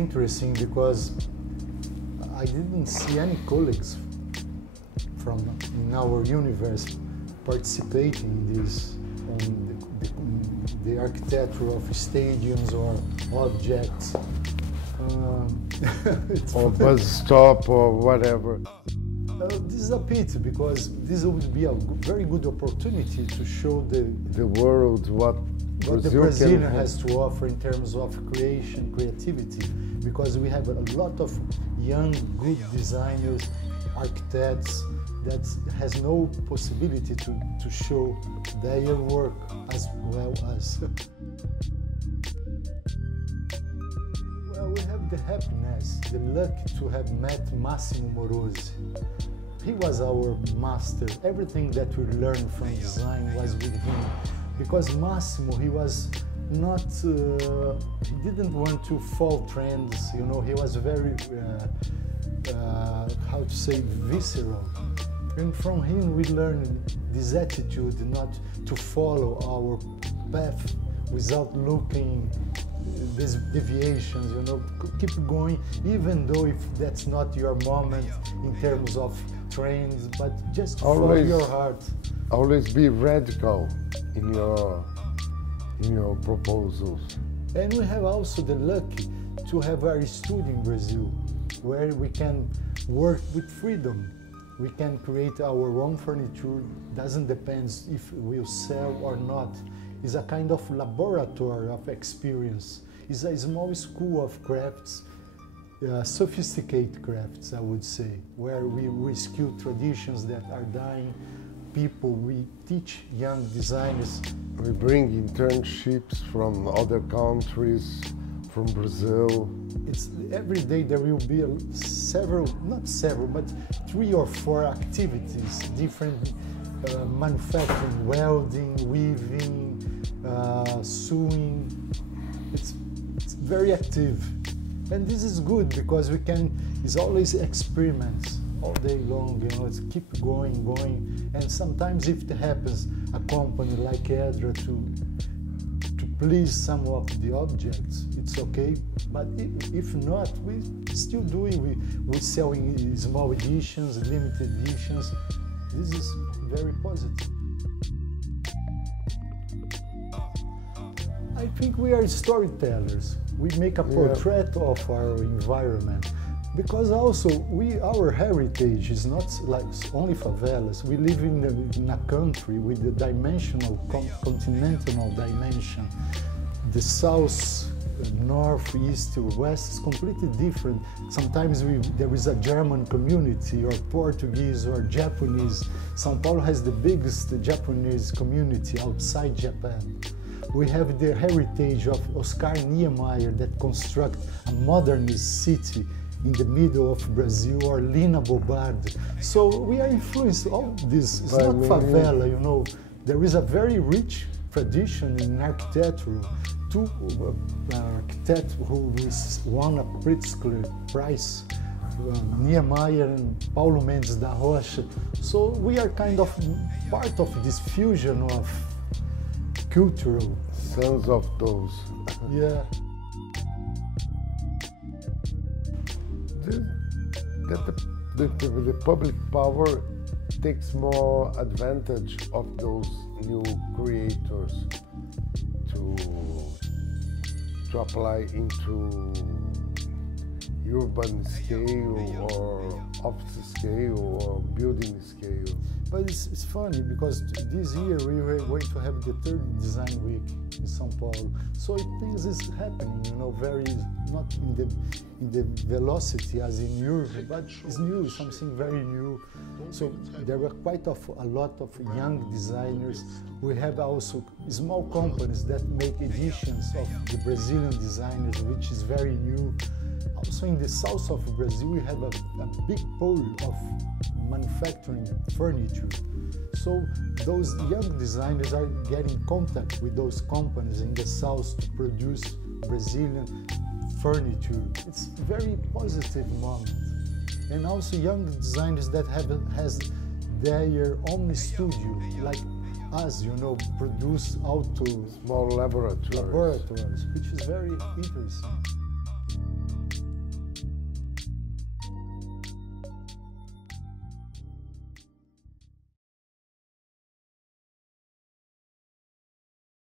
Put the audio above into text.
interesting because I didn't see any colleagues from in our universe participating in this, on the architecture of stadiums or objects. Or bus stop or whatever. This is a pity because this would be a very good opportunity to show the world what the Brazilian has to offer in terms of creativity, because we have a lot of young, good designers, architects that has no possibility to show their work as well as. Well, we have the happiness, the luck to have met Massimo Morosi. He was our master. Everything that we learned from design was with him. Because Massimo, he was not, he didn't want to follow trends, you know, he was very, how to say, visceral. And from him we learned this attitude not to follow our path without looking these deviations, you know, keep going, even though if that's not your moment in terms of trends, but just follow your heart. Always be radical in your proposals. And we have also the luck to have our studio in Brazil, where we can work with freedom. We can create our own furniture. Doesn't depend if we'll sell or not. It's a kind of laboratory of experience. It's a small school of crafts, sophisticated crafts, I would say, where we rescue traditions that are dying. People, we teach young designers. We bring internships from other countries, from Brazil. It's every day there will be not several, but 3 or 4 activities, different manufacturing, welding, weaving, sewing. It's very active. And this is good because it's always experiments all day long, you know, it's keep going. And sometimes if it happens, a company like Edra to please some of the objects, it's okay. But if not, we still do it. We're selling small editions, limited editions. This is very positive. I think we are storytellers. We make a portrait of our environment. Because also, our heritage is not like only favelas. We live in a country with the dimensional, continental dimension. The south, north, east, west is completely different. Sometimes there is a German community, or Portuguese, or Japanese. São Paulo has the biggest Japanese community outside Japan. We have the heritage of Oscar Niemeyer that construct a modernist city in the middle of Brazil, or Lina Bobardi. So we are influenced, all this, it's not favela, you know. There is a very rich tradition in architecture. 2 architects who won a Pritzker Prize, Niemeyer and Paulo Mendes da Rocha. So we are kind of part of this fusion of cultural. Sons of those. Yeah. The public power takes more advantage of those new creators to apply into urban scale or office scale or building scale. But it's funny because this year we were going to have the 3rd design week in São Paulo. So things is happening, you know, very not in the velocity as in Europe, but it's new, something very new. So there were quite a lot of young designers. We have also small companies that make editions of the Brazilian designers, which is very new. Also in the south of Brazil, we have a big pole of manufacturing furniture. So those young designers are getting contact with those companies in the south to produce Brazilian furniture. It's a very positive moment. And also young designers that has their own studio, like us, you know, produce auto small laboratories, which is very interesting.